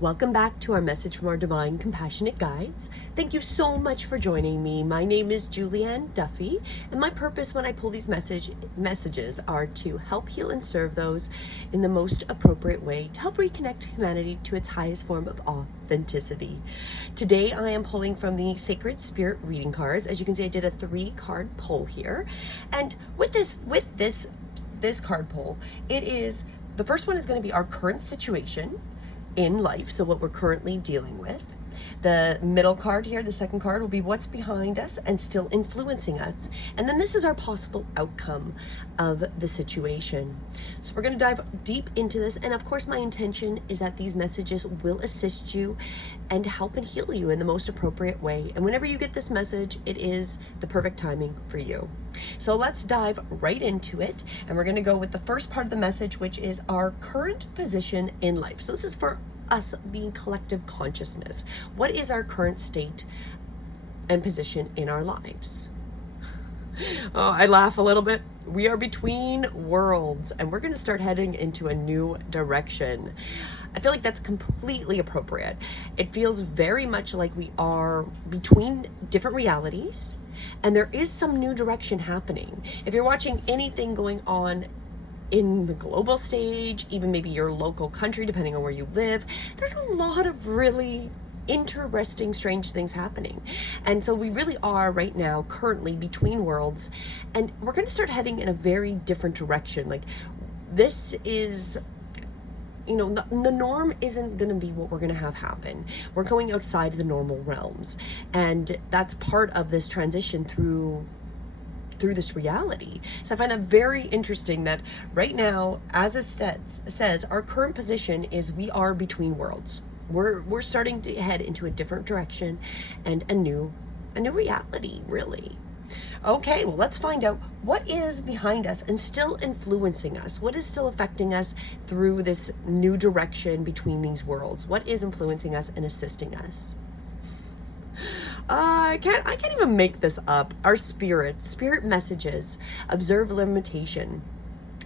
Welcome back to our message from our divine compassionate guides. Thank you so much for joining me. My name is Julianne Duffy, and my purpose when I pull these messages are to help heal and serve those in the most appropriate way to help reconnect humanity to its highest form of authenticity. Today I am pulling from the Sacred Spirit reading cards. As you can see, I did a 3-card pull here, and with this card pull, it is the first one is going to be our current situation in life, so what we're currently dealing with. The middle card here, the second card, will be what's behind us and still influencing us. And then this is our possible outcome of the situation. So we're going to dive deep into this. And of course, my intention is that these messages will assist you and help and heal you in the most appropriate way. And whenever you get this message, it is the perfect timing for you. So let's dive right into it. And we're going to go with the first part of the message, which is our current position in life. So this is for us, the collective consciousness. What is our current state and position in our lives? Oh, I laugh a little bit. We are between worlds, and we're going to start heading into a new direction. I feel like that's completely appropriate. It feels very much like we are between different realities, and there is some new direction happening. If you're watching anything going on in the global stage, even maybe your local country, depending on where you live, there's a lot of really interesting, strange things happening. And so we really are right now currently between worlds, and we're going to start heading in a very different direction. Like, this is, the norm isn't going to be what we're going to have happen. We're going outside the normal realms, and that's part of this transition through this reality. So I find that very interesting that right now, as it says, our current position is we are between worlds. We're starting to head into a different direction and a new reality, really. Okay, well, let's find out what is behind us and still influencing us. What is still affecting us through this new direction between these worlds? What is influencing us and assisting us? I can't even make this up. Our spirit messages, observe limitation.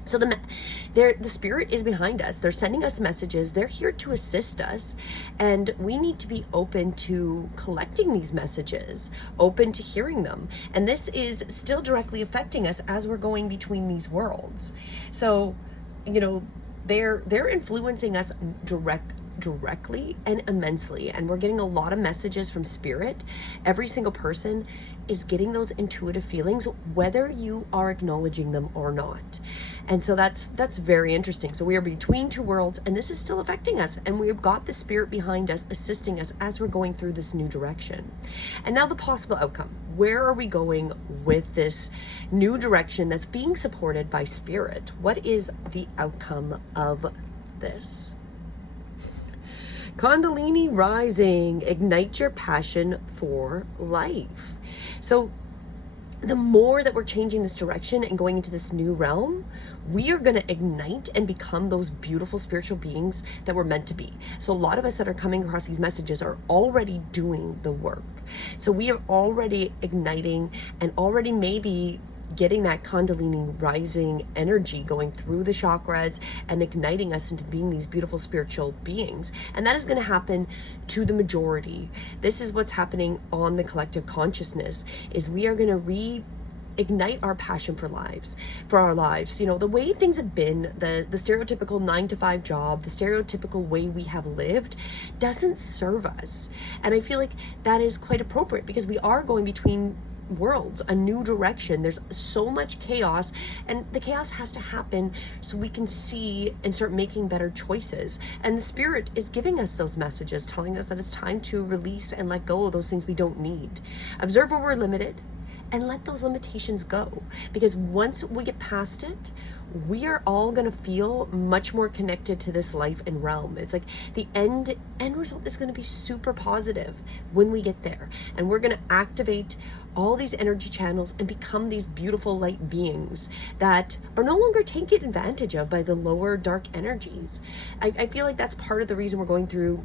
So the spirit is behind us. They're sending us messages. They're here to assist us, and we need to be open to collecting these messages, open to hearing them. And this is still directly affecting us as we're going between these worlds. So, they're influencing us directly and immensely, and we're getting a lot of messages from spirit. Every single person is getting those intuitive feelings, whether you are acknowledging them or not. And so that's very interesting. So we are between two worlds, and this is still affecting us, and we've got the spirit behind us assisting us as we're going through this new direction. And now the possible outcome. Where are we going with this new direction that's being supported by spirit? What is the outcome of this? Kundalini rising, ignite your passion for life. So the more that we're changing this direction and going into this new realm, we are going to ignite and become those beautiful spiritual beings that we're meant to be. So a lot of us that are coming across these messages are already doing the work. So we are already igniting and already maybe getting that Kundalini rising energy going through the chakras and igniting us into being these beautiful spiritual beings. And that is going to happen to the majority. This is what's happening on the collective consciousness, is we are going to reignite our passion for our lives. The way things have been, the stereotypical 9-to-5 job, the stereotypical way we have lived doesn't serve us. And I feel like that is quite appropriate, because we are going between worlds, a new direction. There's so much chaos, and the chaos has to happen so we can see and start making better choices. And the spirit is giving us those messages, telling us that it's time to release and let go of those things we don't need. Observe where we're limited and let those limitations go, because once we get past it, we are all going to feel much more connected to this life and realm. It's like the end result is going to be super positive when we get there, and we're going to activate all these energy channels and become these beautiful light beings that are no longer taken advantage of by the lower dark energies. I feel like that's part of the reason we're going through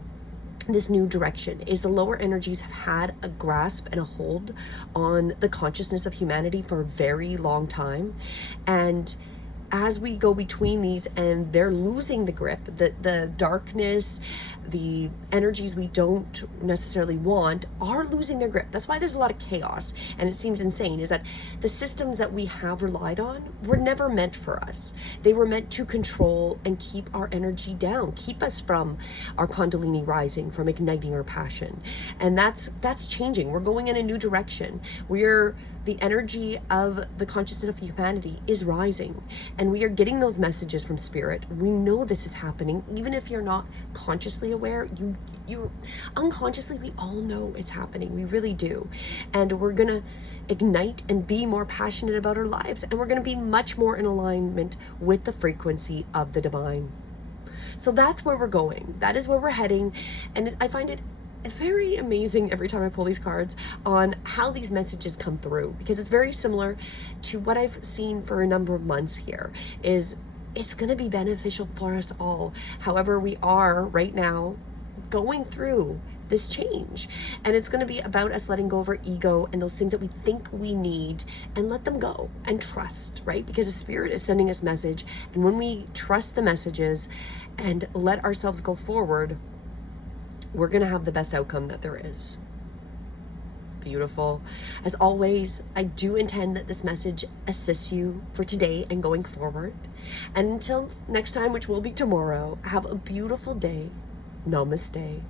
this new direction, is the lower energies have had a grasp and a hold on the consciousness of humanity for a very long time, and as we go between these and they're losing the grip, the darkness, the energies we don't necessarily want are losing their grip. That's why there's a lot of chaos, and it seems insane, is that the systems that we have relied on were never meant for us. They were meant to control and keep our energy down, keep us from our Kundalini rising, from igniting our passion. And that's changing. We're going in a new direction. The energy of the consciousness of humanity is rising, and we are getting those messages from spirit. We know this is happening, even if you're not consciously aware. You unconsciously, we all know it's happening. We really do. And we're gonna ignite and be more passionate about our lives, and we're gonna be much more in alignment with the frequency of the divine. So that's where we're going. That is where we're heading. And I find it very amazing every time I pull these cards on how these messages come through, because it's very similar to what I've seen for a number of months here. It's going to be beneficial for us all. However, we are right now going through this change, and it's going to be about us letting go of our ego and those things that we think we need, and let them go and trust, right? Because the spirit is sending us message, and when we trust the messages and let ourselves go forward, we're going to have the best outcome that there is. Beautiful. As always, I do intend that this message assists you for today and going forward. And until next time, which will be tomorrow, have a beautiful day. Namaste.